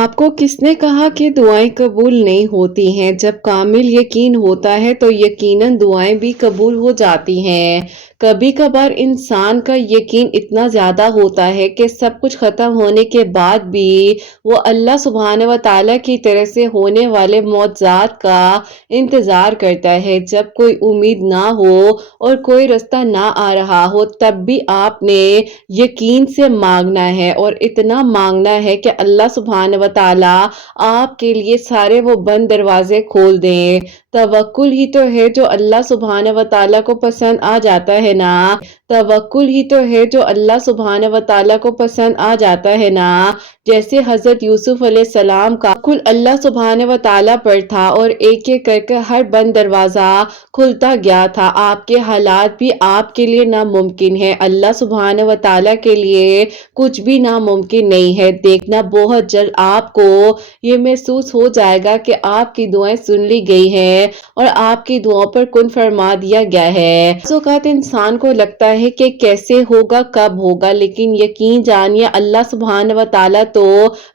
آپ کو کس نے کہا کہ دعائیں قبول نہیں ہوتی ہیں؟ جب کامل یقین ہوتا ہے تو یقیناً دعائیں بھی قبول ہو جاتی ہیں۔ کبھی کبھار انسان کا یقین اتنا زیادہ ہوتا ہے کہ سب کچھ ختم ہونے کے بعد بھی وہ اللہ سبحانہ و تعالیٰ کی طرف سے ہونے والے معجزات کا انتظار کرتا ہے۔ جب کوئی امید نہ ہو اور کوئی رستہ نہ آ رہا ہو تب بھی آپ نے یقین سے مانگنا ہے اور اتنا مانگنا ہے کہ اللہ سبحانہ و تعالیٰ آپ کے لیے سارے وہ بند دروازے کھول دیں۔ توکل ہی تو ہے جو اللہ سبحانہ و تعالیٰ کو پسند آ جاتا ہے نا۔ توکل ہی تو ہے جو اللہ سبحانہ و تعالیٰ کو پسند آ جاتا ہے نا۔ جیسے حضرت یوسف علیہ السلام کا توکل اللہ سبحانہ و تعالیٰ پر تھا اور ایک ایک کر کے ہر بند دروازہ کھلتا گیا تھا۔ آپ کے حالات بھی آپ کے لیے ناممکن ہے، اللہ سبحانہ و تعالیٰ کے لیے کچھ بھی ناممکن نہیں ہے۔ دیکھنا بہت جلد آپ کو یہ محسوس ہو جائے گا کہ آپ کی دعائیں سن لی گئی ہیں اور آپ کی دعاؤں پر کن فرما دیا گیا ہے۔ بعض اوقات انسان کو لگتا ہے کہ کیسے ہوگا، کب ہوگا، لیکن یقین جانیے اللہ سبحانہ و تعالیٰ تو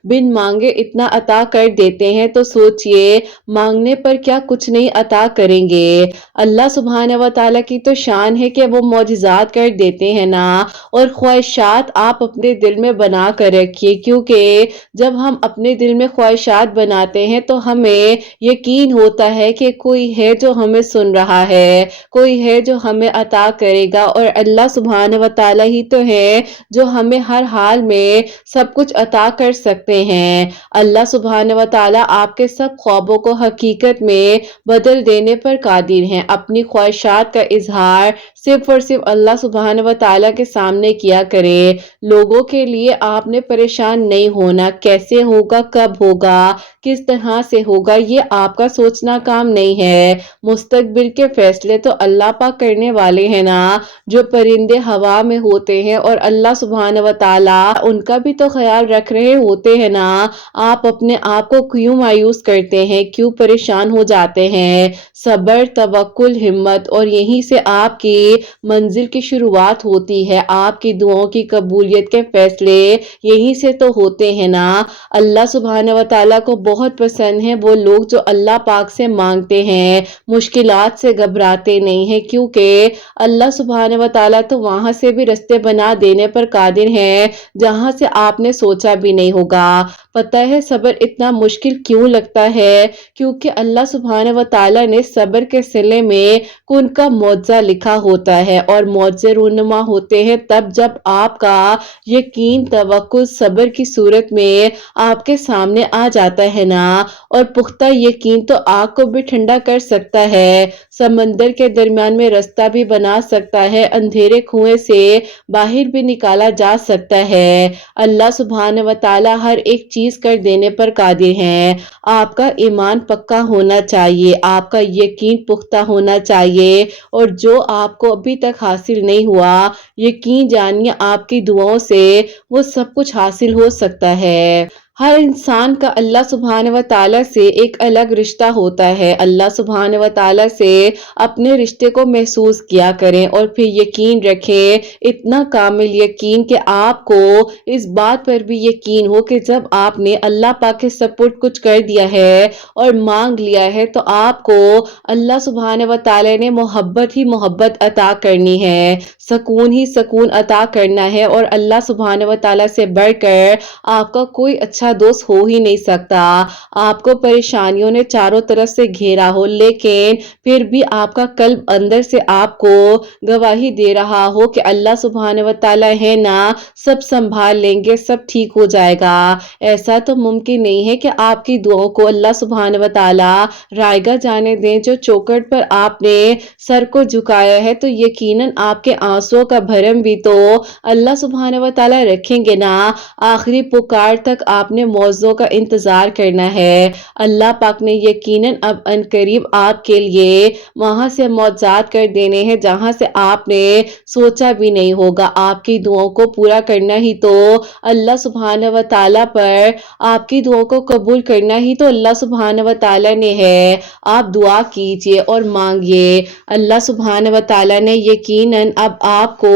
بن مانگے اتنا عطا کر دیتے ہیں، تو سوچئے مانگنے پر کیا کچھ نہیں عطا کریں گے۔ اللہ سبحانہ و تعالیٰ کی تو شان ہے کہ وہ معجزات کر دیتے ہیں نا۔ اور خواہشات آپ اپنے دل میں بنا کر رکھیے، کیونکہ جب ہم اپنے دل میں خواہشات بناتے ہیں تو ہمیں یقین ہوتا ہے کہ کوئی ہے جو ہمیں سن رہا ہے، کوئی ہے جو ہمیں عطا کرے گا، اور اللہ سبحانہ و تعالیٰ ہی تو ہے جو ہمیں ہر حال میں سب کچھ عطا کر سکتے ہیں۔ اللہ سبحانہ و تعالیٰ آپ کے سب خوابوں کو حقیقت میں بدل دینے پر قادر ہیں۔ اپنی خواہشات کا اظہار صرف اور صرف اللہ سبحانہ و تعالیٰ کے سامنے کیا کریں۔ لوگوں کے لیے آپ نے پریشان نہیں ہونا، کیسے ہوگا، کب ہوگا، کس طرح سے ہوگا، یہ آپ کا سوچنا کام نہیں ہے۔ مستقبل کے فیصلے تو اللہ پاک کرنے والے ہیں نا۔ جو پرندے ہوا میں ہوتے ہیں اور اللہ سبحانہ و تعالیٰ ان کا بھی تو خیال رکھ رہے ہوتے ہیں نا۔ آپ اپنے آپ کو کیوں مایوس کرتے ہیں، کیوں پریشان ہو جاتے ہیں؟ صبر، توکل، ہمت، اور یہیں سے آپ کی منزل کی شروعات ہوتی ہے۔ آپ کی دعاؤں کی قبولیت کے فیصلے یہیں سے تو ہوتے ہیں نا۔ اللہ سبحانہ و تعالیٰ کو بہت پسند ہیں وہ لوگ جو اللہ پاک سے مانگتے ہیں، مشکلات سے گھبراتے نہیں ہیں، کیونکہ اللہ سبحانہ و تعالیٰ تو وہاں سے بھی رستے بنا دینے پر قادر ہیں جہاں سے آپ نے سوچا بھی نہیں ہوگا۔ پتہ ہے صبر اتنا مشکل کیوں لگتا ہے؟ کیونکہ اللہ سبحانہ و تعالیٰ نے صبر کے صلے میں کن کا معجزہ لکھا ہوتا ہے، اور معجزے رونما ہوتے ہیں تب جب آپ کا یقین، توکل صبر کی صورت میں آپ کے سامنے آ جاتا ہے نا۔ اور پختہ یقین تو آگ کو بھی ٹھنڈا کر سکتا ہے، سمندر کے درمیان میں رستہ بھی بنا سکتا ہے، اندھیرے کنویں سے باہر بھی نکالا جا سکتا ہے۔ اللہ سبحانہ و تعالیٰ ہر ایک چیز کر دینے پر قادر ہیں۔ آپ کا ایمان پکا ہونا چاہیے، آپ کا یقین پختہ ہونا چاہیے، اور جو آپ کو ابھی تک حاصل نہیں ہوا یقین جانیے آپ کی دعاؤں سے وہ سب کچھ حاصل ہو سکتا ہے۔ ہر انسان کا اللہ سبحانہ و تعالیٰ سے ایک الگ رشتہ ہوتا ہے۔ اللہ سبحانہ و تعالیٰ سے اپنے رشتے کو محسوس کیا کریں اور پھر یقین رکھیں، اتنا کامل یقین کہ آپ کو اس بات پر بھی یقین ہو کہ جب آپ نے اللہ پاک کے سپرد کچھ کر دیا ہے اور مانگ لیا ہے تو آپ کو اللہ سبحانہ و تعالیٰ نے محبت ہی محبت عطا کرنی ہے، سکون ہی سکون عطا کرنا ہے، اور اللہ سبحانہ و تعالیٰ سے بڑھ کر آپ کا کوئی اچھا دوست ہو ہی نہیں سکتا۔ آپ کو پریشانیوں نے چاروں طرف سے گھیرا ہو لیکن پھر بھی آپ کا قلب اندر سے آپ کو گواہی دے رہا ہو کہ اللہ سبحانہ و تعالیٰ ہے نا، سب سنبھال لیں گے، سب ٹھیک ہو جائے گا۔ ایسا تو ممکن نہیں ہے کہ آپ کی دعاؤں کو اللہ سبحانہ و تعالیٰ رائے گاہ جانے دیں۔ جو چوکھٹ پر آپ نے سر کو جھکایا ہے تو یقیناً آپ کے آنسوؤں کا بھرم بھی تو اللہ سبحانہ و تعالیٰ رکھیں گے نا۔ آخری پکار تک آپ نے معجزوں کا انتظار کرنا ہے۔ اللہ پاک نے یقیناً اب عنقریب آپ کے لیے وہاں سے معجزات کر دینے ہیں جہاں سے آپ نے سوچا بھی نہیں ہوگا۔ آپ کی دعاؤں کو پورا کرنا ہی تو اللہ سبحانہ و تعالیٰ پر، آپ کی دعاؤں کو قبول کرنا ہی تو اللہ سبحانہ و تعالیٰ نے ہے۔ آپ دعا کیجئے اور مانگیے، اللہ سبحانہ و تعالیٰ نے یقیناً اب آپ کو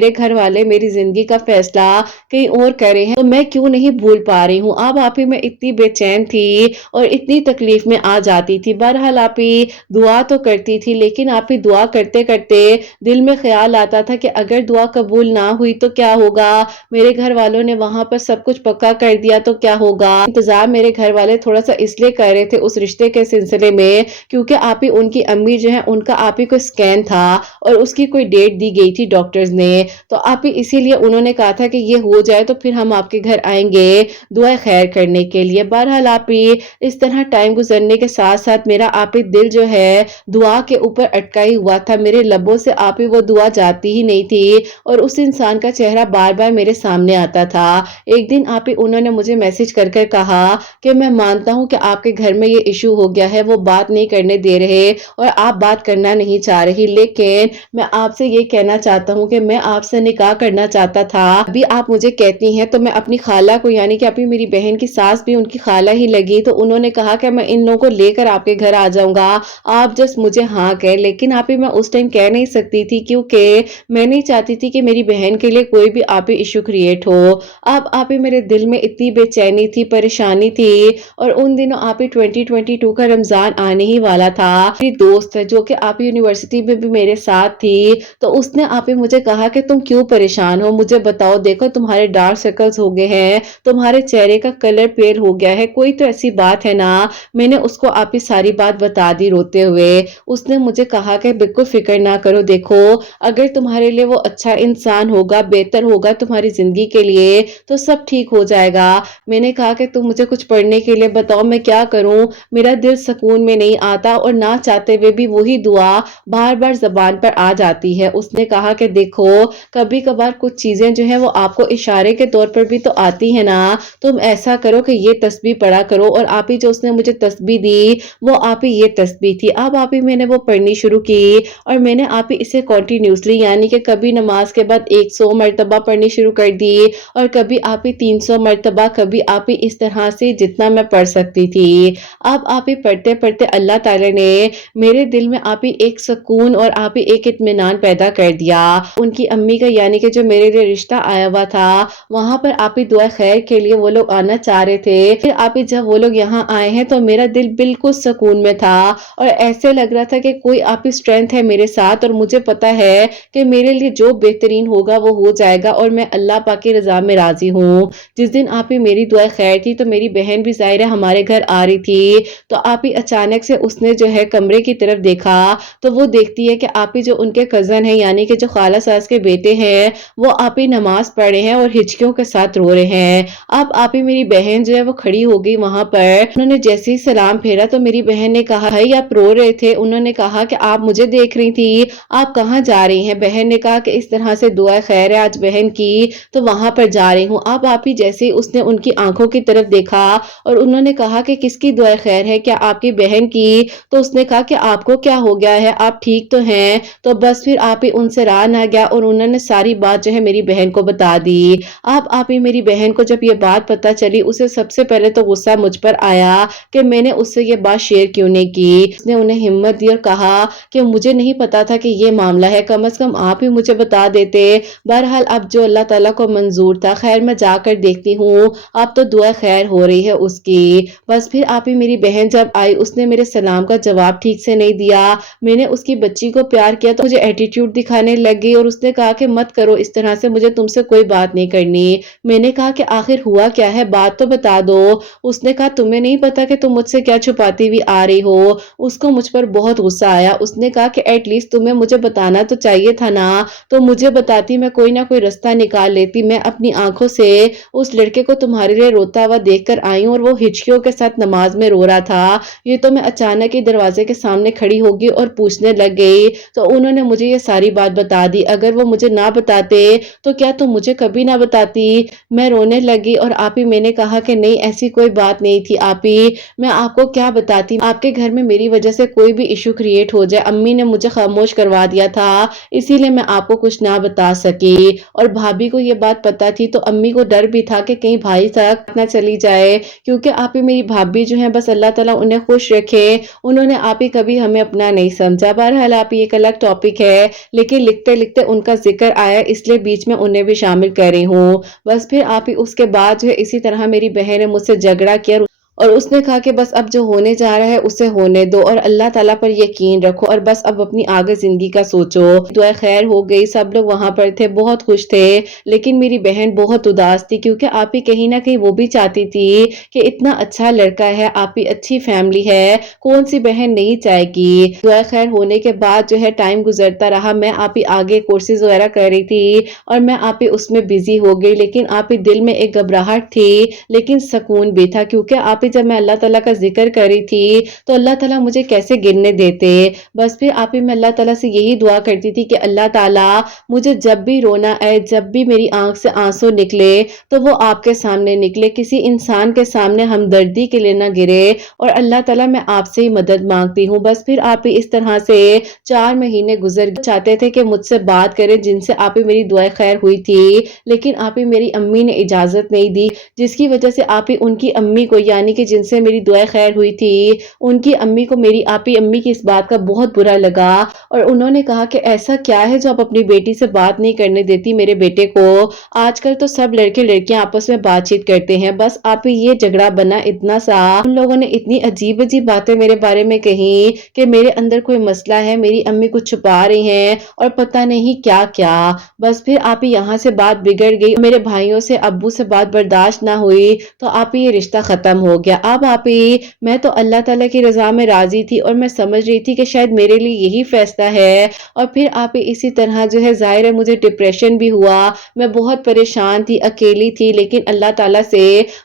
میرے گھر والے میری زندگی کا فیصلہ کہیں اور کر رہے ہیں تو میں کیوں نہیں بھول پا رہی ہوں۔ اب آپ ہی میں اتنی بے چین تھی اور اتنی تکلیف میں آ جاتی تھی۔ بہرحال آپ ہی دعا تو کرتی تھی، لیکن آپ ہی دعا کرتے کرتے دل میں خیال آتا تھا کہ اگر دعا قبول نہ ہوئی تو کیا ہوگا، میرے گھر والوں نے وہاں پر سب کچھ پکا کر دیا تو کیا ہوگا۔ انتظار میرے گھر والے تھوڑا سا اس لیے کر رہے تھے اس رشتے کے سلسلے میں کیونکہ آپ ہی ان کی امی جو ہے ان کا آپ ہی کو اسکین تھا اور اس کی کوئی ڈیٹ دی گئی تھی ڈاکٹرز نے، تو آپ ہی اسی لیے انہوں نے کہا تھا کہ یہ ہو جائے تو پھر ہم آپ کے گھر آئیں گے دعا خیر کرنے کے لیے۔ بہرحال آپ ہی اس طرح ٹائم گزرنے کے ساتھ ساتھ میرا آپ ہی دل جو ہے دعا کے اوپر اٹکا ہی ہوا تھا، میرے لبوں سے آپ ہی وہ دعا جاتی ہی نہیں تھی اور اس انسان کا چہرہ بار بار میرے سامنے آتا تھا۔ ایک دن آپ ہی انہوں نے مجھے میسج کر کر کہا کہ میں مانتا ہوں کہ آپ کے گھر میں یہ ایشو ہو گیا ہے، وہ بات نہیں کرنے دے رہے اور آپ بات کرنا نہیں چاہ رہی، لیکن میں آپ سے یہ کہنا چاہتا ہوں کہ میں آپ سے نکاح کرنا چاہتا تھا۔ ابھی آپ مجھے کہتی ہیں تو میں اپنی خالہ کو، یعنی کہ ابھی میری بہن کی ساس بھی ان کی خالہ ہی لگی، تو انہوں نے کہا کہ میں ان لوگوں کو لے کر آپ کے گھر آ جاؤں گا، آپ جس مجھے ہاں کہے۔ لیکن آپ ہی میں اس ٹائم کہہ نہیں سکتی تھی کیونکہ میں نہیں چاہتی تھی کہ میری بہن کے لیے کوئی بھی آپ ہی ایشو کریٹ ہو۔ اب آپ ہی میرے دل میں اتنی بے چینی تھی، پریشانی تھی، اور ان دنوں آپ ہی 2022 کا رمضان آنے ہی والا تھا۔ میری دوست ہے جو کہ آپ یونیورسٹی میں بھی میرے ساتھ تھی، تو اس نے آپ ہی مجھے کہا کہ تم کیوں پریشان ہو، مجھے بتاؤ، دیکھو تمہارے ڈارک سرکلز ہو گئے ہیں، تمہارے چہرے کا کلر پیل ہو گیا ہے، کوئی تو ایسی بات ہے نا۔ میں نے اس کو آپ ہی ساری بات بتا دی روتے ہوئے۔ اس نے مجھے کہا کہ بالکل فکر نہ کرو، دیکھو اگر تمہارے لیے وہ اچھا انسان ہوگا، بہتر ہوگا تمہاری زندگی کے لیے تو سب ٹھیک ہو جائے گا۔ میں نے کہا کہ تم مجھے کچھ پڑھنے کے لیے بتاؤ، میں کیا کروں، میرا دل سکون میں نہیں آتا اور نہ چاہتے ہوئے بھی وہی دعا بار بار زبان پر آ جاتی ہے۔ اس نے کہا کہ دیکھو کبھی کبھار کچھ چیزیں جو ہیں وہ آپ کو اشارے کے طور پر بھی تو آتی ہے نا، تم ایسا کرو کہ یہ تسبیح پڑھا کرو، اور آپ ہی جو اس نے مجھے تسبیح دی وہ آپ ہی یہ تسبیح تھی۔ اب آپ ہی میں نے وہ پڑھنی شروع کی اور میں نے آپ ہی اسے کنٹینیوسلی، یعنی کہ کبھی نماز کے بعد 100 مرتبہ پڑھنی شروع کر دی اور کبھی آپ ہی 300 مرتبہ، کبھی آپ ہی اس طرح سے جتنا میں پڑھ سکتی تھی۔ اب آپ ہی پڑھتے پڑھتے اللہ تعالی نے میرے دل میں آپ ہی ایک سکون اور آپ ہی ایک اطمینان پیدا کر دیا۔ ان کی امی کا، یعنی کہ جو میرے لیے رشتہ آیا ہوا تھا، وہاں پر آپ ہی دعا خیر کے لیے وہ لوگ آنا چاہ رہے تھے۔ پھر آپ ہی جب وہ لوگ یہاں آئے ہیں تو میرا دل بالکل سکون میں تھا اور ایسے لگ رہا تھا کہ کوئی آپ ہی اسٹرینتھ ہے میرے ساتھ، اور مجھے پتا ہے کہ میرے لیے جو بہترین ہوگا وہ ہو جائے گا اور میں اللہ پاک کی رضا میں راضی ہوں۔ جس دن آپ ہی میری دعا خیر تھی تو میری بہن بھی ظاہر ہے ہمارے گھر آ رہی تھی، تو آپ ہی اچانک سے اس نے جو ہے کمرے کی طرف دیکھا تو وہ دیکھتی ہے کہ آپ ہی جو ان کے کزن ہیں، یعنی کہ جو خالہ ساس کے بیٹے ہیں، وہ آپ ہی نماز پڑھ رہے ہیں اور ہچکیوں کے ساتھ رو رہے ہیں۔ اب آپ ہی میری بہن جو ہے وہ کھڑی ہو گئی وہاں پر، انہوں نے جیسے ہی سلام پھیرا تو میری بہن نے کہا بھائی آپ رو رہے تھے؟ انہوں نے کہا کہ آپ مجھے دیکھ رہی تھی، آپ کہاں جا رہی ہیں؟ بہن نے کہا کہ اس طرح سے دعا خیر ہے آج بہن کی تو وہاں پر جا رہی ہوں۔ اب آپ ہی جیسے ہی اس نے ان کی آنکھوں کی طرف دیکھا اور انہوں نے کہا کہ کس کی دعا خیر ہے، کیا آپ کی بہن کی؟ تو اس نے کہا کہ آپ کو کیا ہو گیا ہے، آپ ٹھیک تو ہیں؟ تو بس پھر آپ ہی ان سے رہا نہ گیا اور انہوں نے ساری بات جو ہے میری بہن کو بتا دی۔ اب آپ ہی میری بہن کو جب یہ بات پتا چلی، اسے سب سے پہلے تو غصہ مجھ پر آیا کہ میں نے اس سے یہ بات شیئر کیوں نہیں کی۔ اس نے انہیں ہمت دی اور کہا کہ مجھے نہیں پتا تھا کہ یہ معاملہ ہے، کم از کم آپ ہی مجھے بتا دیتے۔ بہرحال اب جو اللہ تعالیٰ کو منظور تھا، خیر میں جا کر دیکھتی ہوں اب تو دعا خیر ہو رہی ہے اس کی۔ بس پھر آپ ہی میری بہن جب آئی، اس نے میرے سلام کا جواب ٹھیک سے نہیں دیا، میں نے اس کی بچی کو پیار کیا تو مجھے ایٹیٹیوڈ دکھانے لگی اور اس نے کہا کہ مت کرو اس طرح سے، مجھے تم سے کوئی بات نہیں کرنی۔ میں نے کہا کہ آخر ہوا کیا ہے، بات تو بتا دو۔ اس نے کہا تمہیں نہیں پتا کہ تم مجھ سے کیا چھپاتی ہوئی آ رہی ہو۔ اس کو مجھ پر بہت غصہ آیا، اس نے کہا کہ ایٹ لیسٹ تمہیں مجھے بتانا تو چاہیے تھا نا، تو مجھے بتاتی، میں کوئی نہ کوئی رستہ نکال لیتی۔ میں اپنی آنکھوں سے اس لڑکے کو تمہارے لیے روتا ہوا دیکھ کر آئی ہوں اور وہ ہچکیوں کے ساتھ نماز میں رو رہا تھا، یہ تو میں اچانک ہی دروازے کے سامنے کھڑی ہوگی اور پوچھنے لگ گئی تو انہوں نے مجھے یہ ساری بات بتا دی۔ اگر وہ مجھے نہ بتاتے تو کیا تم مجھے کبھی نہ بتاتی؟ میں رونے لگی اور آپ ہی میں نے کہا کہ نہیں ایسی کوئی بات نہیں تھی آپ ہی، میں آپ کو کیا بتاتی، آپ کے گھر میں میری وجہ سے کوئی بھی ایشو کریٹ ہو جائے، امی نے مجھے خاموش کروا دیا تھا اسی لیے میں آپ کو کچھ نہ بتا سکی۔ اور بھابھی کو یہ بات پتا تھی تو امی کو ڈر بھی تھا کہ کہیں بھائی تک نہ چلی جائے، کیونکہ آپ ہی میری بھابھی جو ہیں بس اللہ تعالیٰ انہیں خوش رکھے، انہوں نے آپ ہی کبھی ہمیں اپنا نہیں سمجھا۔ بہرحال آپ ہی ایک الگ ٹاپک ہے، لیکن لکھتے لکھتے ان کا ذکر آیا اس لیے بیچ میں انہیں بھی شامل کر رہی ہوں۔ بس پھر آپ ہی اس کے بعد جو ہے اسی طرح میری بہن نے مجھ سے جھگڑا کیا اور اس نے کہا کہ بس اب جو ہونے جا رہا ہے اسے ہونے دو اور اللہ تعالیٰ پر یقین رکھو اور بس اب اپنی آگے زندگی کا سوچو۔ دعا خیر ہو گئی، سب لوگ وہاں پر تھے، بہت خوش تھے، لیکن میری بہن بہت اداس تھی کیونکہ آپ ہی کہیں نہ کہیں وہ بھی چاہتی تھی کہ اتنا اچھا لڑکا ہے، آپ ہی اچھی فیملی ہے، کون سی بہن نہیں چاہے گی۔ دعا خیر ہونے کے بعد جو ہے ٹائم گزرتا رہا، میں آپ ہی آگے کورسز وغیرہ کر رہی تھی اور میں آپ ہی اس میں بزی ہو گئی، لیکن آپ ہی دل میں ایک گھبراہٹ تھی لیکن سکون بھی تھا کیونکہ آپ ہی جب میں اللہ تعالیٰ کا ذکر کر رہی تھی تو اللہ تعالیٰ مجھے کیسے گرنے دیتے۔ بس پھر آپ ہی میں اللہ تعالیٰ سے یہی دعا کرتی تھی کہ اللہ تعالیٰ مجھے جب بھی رونا آئے، جب بھی میری آنکھ سے آنسو نکلے تو وہ آپ کے سامنے نکلے، کسی انسان کے سامنے ہمدردی کے لیے نہ گرے، اور اللہ تعالیٰ میں آپ سے ہی مدد مانگتی ہوں۔ بس پھر آپ ہی اس طرح سے 4 مہینے گزر گئے، چاہتے تھے کہ مجھ سے بات کریں جن سے آپ ہی میری دعائیں خیر ہوئی تھی، لیکن آپ ہی میری امی نے اجازت نہیں دی، جس کی وجہ سے آپ ہی ان کی امی کو یعنی کہ جن سے میری دعائیں خیر ہوئی تھی ان کی امی کو میری آپ ہی امی کی اس بات کا بہت برا لگا اور انہوں نے کہا کہ ایسا کیا ہے جو آپ اپنی بیٹی سے بات نہیں کرنے دیتی میرے بیٹے کو، آج کل تو سب لڑکے لڑکیاں آپس میں بات چیت کرتے ہیں۔ بس آپ ہی یہ جھگڑا بنا اتنا سا، ان لوگوں نے اتنی عجیب عجیب باتیں میرے بارے میں کہیں کہ میرے اندر کوئی مسئلہ ہے، میری امی کچھ چھپا رہی ہیں اور پتہ نہیں کیا کیا۔ بس پھر آپ ہی یہاں سے بات بگڑ گئی، میرے بھائیوں سے ابو سے بات برداشت نہ ہوئی تو آپ ہی یہ رشتہ ختم ہو گیا۔ اب آپ ہی میں تو اللہ تعالیٰ کی رضا میں راضی تھی اور میں سمجھ رہی تھی کہ شاید میرے لیے یہی فیصلہ ہے، اور پھر آپ ہی اسی طرح جو ہے ظاہر ہے مجھے ڈپریشن بھی ہوا، میں بہت پریشان تھی، اکیلی تھی، لیکن اللہ تعالیٰ سے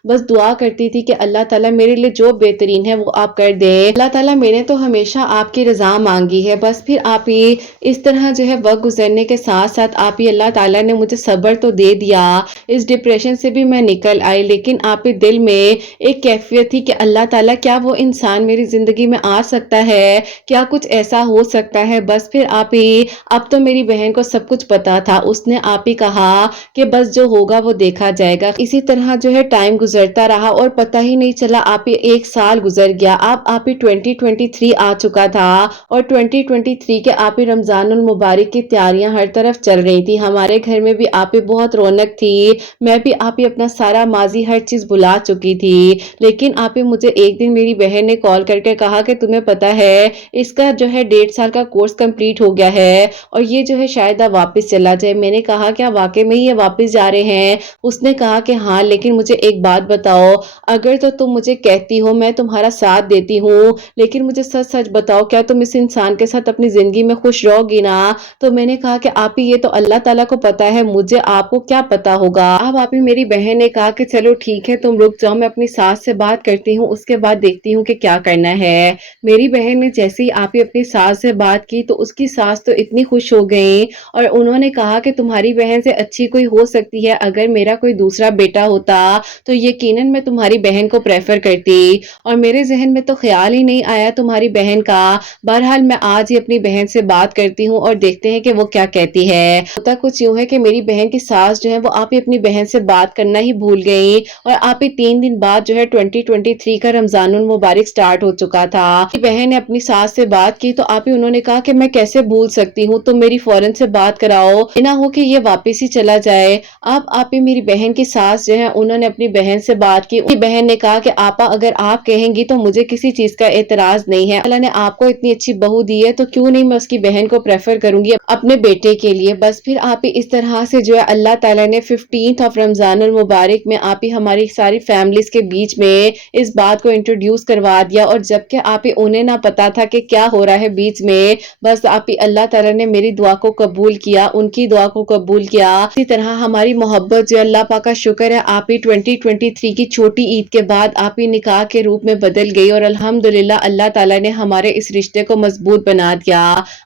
بس دعا کرتی تھی کہ اللہ تعالیٰ میرے لیے جو بہترین ہے وہ آپ کر دیں۔ اللہ تعالیٰ میں نے تو ہمیشہ آپ کی رضا مانگی ہے۔ بس پھر آپ ہی اس طرح جو ہے وقت گزرنے کے ساتھ ساتھ آپ ہی اللہ تعالیٰ نے مجھے صبر تو دے دیا، اس ڈپریشن سے بھی میں نکل آئی، لیکن آپ ہی دل میں ایک کیفیت تھی کہ اللہ تعالیٰ کیا وہ انسان میری زندگی میں آ سکتا ہے، کیا کچھ ایسا ہو سکتا ہے۔ بس پھر آپ ہی اب تو میری بہن کو سب کچھ پتا تھا، اس نے آپ ہی کہا کہ بس جو ہوگا وہ دیکھا جائے گا۔ اسی طرح جو ہے ٹائم گزرتا رہا اور پتہ ہی نہیں چلا، آپ ہی 1 سال گزر گیا۔ اب آپ ہی 2023 آ چکا تھا اور 2023 کے آپ ہی رمضان المبارک کی تیاریاں ہر طرف چل رہی تھی، ہمارے گھر میں بھی آپ ہی بہت رونق تھی، میں بھی آپ ہی اپنا سارا ماضی ہر چیز بھلا چکی تھی، لیکن آپ ہی مجھے ایک دن میری بہن نے کال کر کے کہا کہ تمہیں پتا ہے اس کا جو ہے 1.5 سال کا کورس کمپلیٹ ہو گیا ہے اور یہ جو ہے شاید اب واپس چلا جائے۔ میں نے کہا کیا واقعی میں یہ واپس جا رہے ہیں؟ اس نے کہا کہ ہاں، لیکن مجھے ایک بات بتاؤ، اگر تو تم مجھے کہتی ہو میں تمہارا ساتھ دیتی ہوں، لیکن مجھے سچ سچ بتاؤ کیا تم اس انسان کے ساتھ اپنی زندگی میں خوش رہو گی نا؟ تو میں نے کہا کہ آپ ہی یہ تو اللہ تعالیٰ کو پتا ہے، مجھے آپ کو کیا پتا ہوگا۔ اب آپ ہی میری بہن نے کہا کہ چلو ٹھیک ہے تم رک جاؤ، میں اپنی ساس سے بات کرتی ہوں، اس کے بعد دیکھتی ہوں کہ کیا کرنا ہے۔ میری بہن نے جیسے ہی آپ ہی اپنی ساس سے بات کی تو اس کی ساس تو اتنی خوش ہو گئی اور انہوں نے کہا کہ تمہاری بہن سے اچھی کوئی ہو سکتی ہے، اگر میرا کوئی دوسرا بیٹا ہوتا تو یقیناً میں تمہاری بہن کو پریفر کرتی، اور میرے ذہن میں تو خیال ہی نہیں آیا تمہاری بہن کا۔ بہرحال میں آج ہی اپنی بہن سے بات کرتی ہوں اور دیکھتے ہیں کہ وہ کیا کہتی ہے۔ ہوتا کچھ یوں ہے کہ میری بہن کی ساس جو ہے وہ آپ ہی اپنی بہن سے بات کرنا ہی بھول گئی اور آپ ہی 3 دن بعد جو ہے 2023 کا رمضان المبارک سٹارٹ ہو چکا تھا۔ بہن نے اپنی ساس سے بات کی تو آپ ہی انہوں نے کہا کہ میں کیسے بھول سکتی ہوں، تم میری فوراً سے بات کراؤ، نہ ہو کہ یہ واپس ہی چلا جائے۔ اب آپ ہی میری بہن کی ساس جو ہے انہوں نے اپنی بہن سے بات کی، کی بہن نے کہا کہ آپا اگر آپ کہیں گی تو مجھے کسی چیز کا اعتراض نہیں ہے، اللہ نے آپ کو اتنی اچھی بہو دی ہے تو کیوں نہیں میں اس کی بہن کو پریفر کروں گی اپنے بیٹے کے لیے۔ بس پھر آپ ہی اس طرح سے جو ہے اللہ تعالیٰ نے 15 رمضان المبارک میں آپ ہی ہماری ساری فیملیز کے بیچ میں اس بات کو انٹروڈیوس کروا دیا، اور جبکہ آپ ہی انہیں نہ پتا تھا کہ کیا ہو رہا ہے بیچ میں، بس آپ ہی اللہ تعالیٰ نے میری دعا کو قبول کیا، ان کی دعا کو قبول کیا۔ اسی طرح ہماری محبت جو اللہ پاک کا شکر ہے آپ ہی 2023 کی چھوٹی عید کے بعد آپ ہی نکاح کے روپ میں بدل گئی، اور الحمدللہ اللہ تعالیٰ نے ہمارے اس رشتے کو مضبوط بنا دیا۔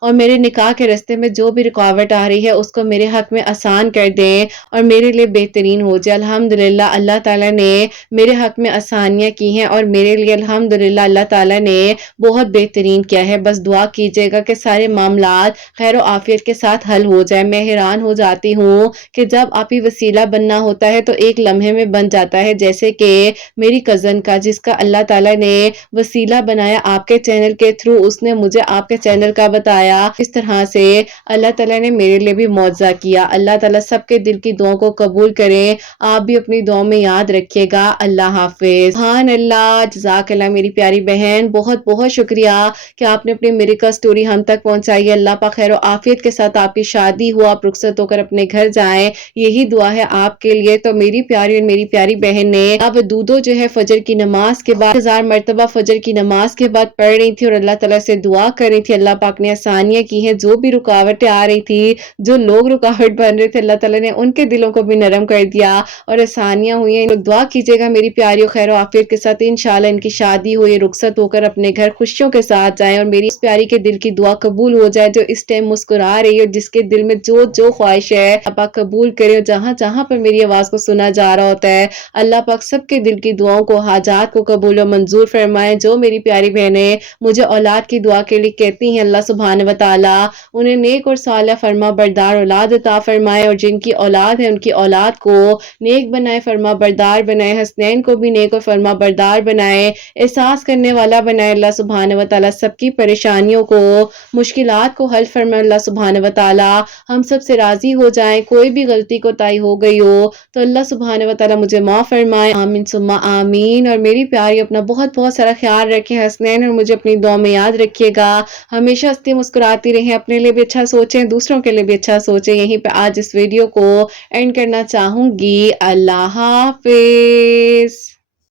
اور میرے نکاح کے راستے میں جو بھی رکاوٹ آ رہی ہے اس کو میرے حق میں آسان کر دیں اور میرے لیے بہترین ہو جائے۔ الحمدللہ اللہ تعالیٰ نے میرے حق میں آسانیاں کی ہیں اور میرے لیے الحمدللہ اللہ تعالیٰ نے بہت بہترین کیا ہے۔ بس دعا کیجیے گا کہ سارے معاملات خیر و عافیت کے ساتھ حل ہو جائے۔ میں حیران ہو جاتی ہوں کہ جب آپ ہی وسیلہ بننا ہوتا ہے تو ایک لمحے میں بن جاتا ہے، جیسے کہ میری کزن کا، جس کا اللہ تعالیٰ نے وسیلہ بنایا آپ کے چینل کے تھرو، اس نے مجھے آپ کے چینل کا بتایا۔ اس طرح سے اللہ تعالیٰ نے میرے لیے بھی معجزہ کیا۔ اللہ تعالیٰ سب کے دل کی دعاؤں کو قبول کرے۔ آپ بھی اپنی دعاؤں میں یاد رکھیے گا۔ اللہ حافظ۔ سبحان اللہ، جزاک اللہ میری پیاری بہن، بہت بہت شکریہ کہ آپ نے اپنی میریکل سٹوری ہم تک پہنچائی ہے۔ اللہ پاک خیر و عافیت کے ساتھ آپ کی شادی ہو، آپ رخصت ہو کر اپنے گھر جائیں، یہی دعا ہے آپ کے لیے۔ تو میری پیاری اور میری پیاری بہن نے اب دودو جو ہے فجر کی نماز کے بعد 1000 مرتبہ فجر کی نماز کے بعد پڑھ رہی تھی اور اللہ تعالیٰ سے دعا کر رہی تھی۔ اللہ پاک نے آسانیاں کی ہیں، جو بھی رکاوٹیں آ رہی تھی، جو لوگ رکاوٹ بن رہے تھے، اللہ تعالیٰ نے ان کے دلوں کو بھی نرم کر دیا اور آسانیاں ہوئی ہیں۔ دعا کیجیے گا میری پیاری اور خیر و عافیت کے ساتھ، انشاءاللہ ان کی شادی ہو، یہ رخصت ہو کر اپنے گھر خوشیوں کے ساتھ جائیں اور میری اس پیاری کے دل کی دعا قبول ہو جائے، جو اس ٹائم مسکرا رہی ہے اور جس کے دل میں جو خواہش ہے اللہ پاک قبول کرے۔ اور جہاں جہاں پر میری آواز کو سنا جا رہا ہوتا ہے، اللہ پاک سب کے دل کی دعاؤں کو، حاجات کو قبول و منظور فرمائے۔ جو میری پیاری بہنیں مجھے اولاد کی دعا کے لیے کہتی ہیں، اللہ سبحانہ و تعالیٰ انہیں نیک اور صالح فرما بردار اولاد عطا فرمائے، اور جن کی اولاد ہے ان کی اولاد کو نیک بنائے، فرما بردار بنائے، حسنین کو بھی نیک اور فرما بردار بنائے، احساس کرنے والا بنائے۔ اللہ سبحانہ و تعالیٰ سب کی پریشانیوں کو، مشکلات کو حل فرمائے۔ اللہ سبحانہ و تعالیٰ ہم سب سے راضی ہو جائیں۔ کوئی بھی غلطی کوتاہی ہو گئی ہو تو اللہ سبحانہ و تعالیٰ مجھے معاف فرمائے، آمین ثم آمین۔ اور میری پیاری اپنا بہت بہت سارا خیال رکھیں حسنین، اور مجھے اپنی دعا میں یاد رکھیے گا۔ ہمیشہ ہنستی مسکراتی رہیں، اپنے لیے بھی اچھا سوچیں، دوسروں کے لیے بھی اچھا سوچیں۔ یہیں پہ آج اس ویڈیو کو اینڈ کرنا چاہوں گی۔ اللہ حافظ۔